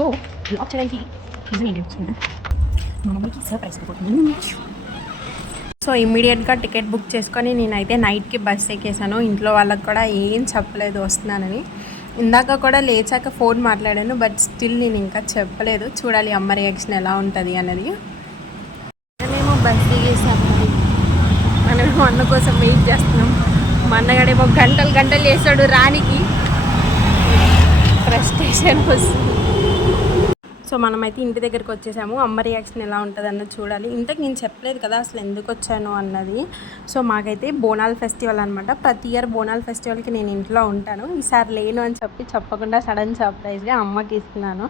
So blog చేయడానికి reason ఏంటి వచ్చింది మా మమ్మీకి సర్ప్రైజ్ అయిపోతుంది. సో ఇమ్మీడియట్గా టికెట్ బుక్ చేసుకొని నేనైతే నైట్కి బస్ ఎక్కేసాను. ఇంట్లో వాళ్ళకి కూడా ఏం చెప్పలేదు వస్తున్నానని. ఇందాక కూడా లేచాక ఫోన్ మాట్లాడాను, బట్ స్టిల్ నేను ఇంకా చెప్పలేదు. చూడాలి అమ్మ రియాక్షన్ ఎలా ఉంటుంది అనేది. మనమేమో బస్ దిగేసాము, మనమేమో అన్న కోసం వెయిట్ చేస్తున్నాం. మా అన్నగాడేమో గంటలు గంటలు చేస్తాడు రానికి, ఫ్రస్ట్రేషన్ వస్తుంది. సో మనమైతే ఇంటి దగ్గరికి వచ్చేసాము. అమ్మ రియాక్షన్ ఎలా ఉంటుంది అన్నది చూడాలి. ఇంతకు నేను చెప్పలేదు కదా అసలు ఎందుకు వచ్చాను అన్నది. సో మాకైతే బోనాల్ ఫెస్టివల్ అనమాట. ప్రతి ఇయర్ బోనాల్ ఫెస్టివల్కి నేను ఇంట్లో ఉంటాను. ఈసారి లేను అని చెప్పకుండా సడన్ సర్ప్రైజ్గా అమ్మకి ఇస్తున్నాను.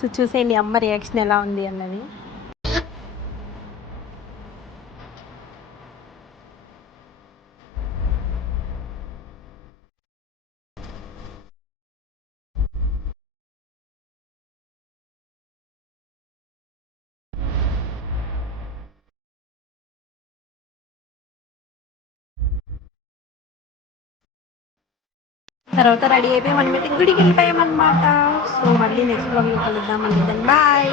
సో చూసేయండి అమ్మ రియాక్షన్ ఎలా ఉంది అన్నది. తర్వాత రెడీ అయిపోయి మనమైతే గుడికి వెళ్ళిపోయామన్నమాట. సో మళ్ళీ నెక్స్ట్ బ్లాగ్లో కలుద్దాం. బాయ్.